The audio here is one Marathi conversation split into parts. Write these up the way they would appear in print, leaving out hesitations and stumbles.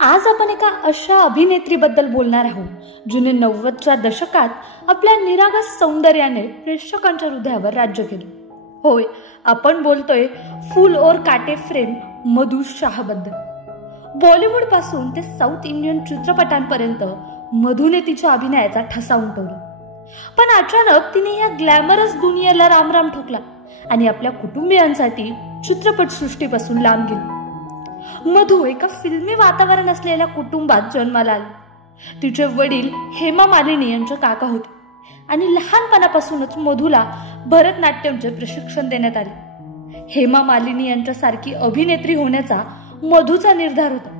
आज आपण एका अशा अभिनेत्रीबद्दल बोलणार आहोत जिने 90च्या दशकात आपल्या निरागस सौंदर्याने प्रेक्षकांच्या हृदयावर राज्य केले. होय, आपण बोलतोय फूल और काटे फ्रेंड मधु शाहबद्दल. बॉलिवूड पासून ते साऊथ इंडियन चित्रपटांपर्यंत मधुने तिच्या अभिनयाचा ठसा उमटवला. पण अचानक तिने या ग्लॅमरस दुनियेला रामराम ठोकला आणि आपल्या कुटुंबियांसाठी चित्रपटसृष्टीपासून लांब गेली. मधु एका फिल्मी वातावरण असलेल्या कुटुंबात जन्माला आली. तिचे वडील हेमा मालिनी यांचे काका होते आणि लहानपणापासूनच मधुला भरतनाट्यमचे प्रशिक्षण देण्यात आले. हेमा मालिनी यांच्यासारखी अभिनेत्री होण्याचा मधुचा निर्धार होता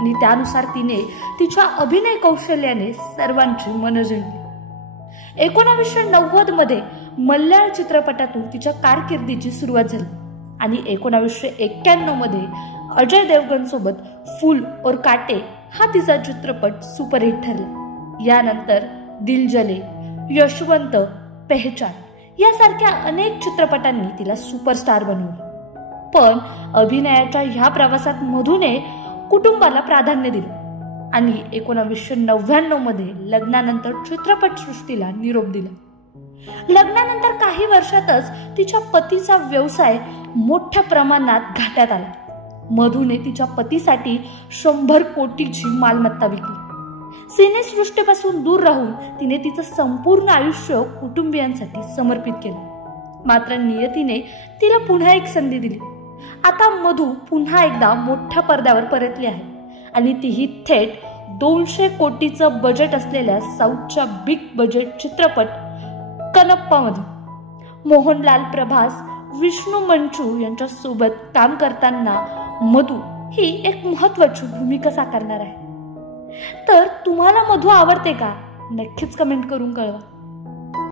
आणि त्यानुसार तिने तिच्या अभिनय कौशल्याने सर्वांची मन जिंकली. 1990 मध्ये मल्याळ चित्रपटातून तिच्या कारकिर्दीची सुरुवात झाली आणि 1991 मध्ये अजय देवगण सोबत फूल और काटे हा तिचा चित्रपट सुपरहिट ठरला. यानंतर दिल जले, यशवंत, पहचान यासारख्या अनेक चित्रपटांनी तिला सुपरस्टार बनवले. पण अभिनयाच्या ह्या प्रवासात मधुने कुटुंबाला प्राधान्य दिले आणि 1999 मध्ये लग्नानंतर चित्रपटसृष्टीला निरोप दिला. लग्नानंतर काही वर्षातच तिच्या पतीचा व्यवसाय मोठ्या प्रमाणात घाट्यात आला. मधुने तिच्या पतीसाठी 100 कोटीची मालमत्ता विकली. सिनेसृष्टीपासून दूर राहून तिने तिचं संपूर्ण आयुष्य कुटुंबियांसाठी समर्पित केलं. मात्र नियतीने तिला पुन्हा एक संधी दिली. आता मधु पुन्हा एकदा मोठ्या पडद्यावर परतली आहे आणि तीही थेट 200 कोटीचं बजेट असलेल्या साऊथच्या बिग बजेट चित्रपट कनप्पामध्ये मोहनलाल प्रभास, विष्णू मंचू यांच्या सोबत काम करताना मधु ही एक महत्वाची भूमिका साकारणार आहे. तर तुम्हाला मधु आवडते का? नक्कीच कमेंट करून कळवा.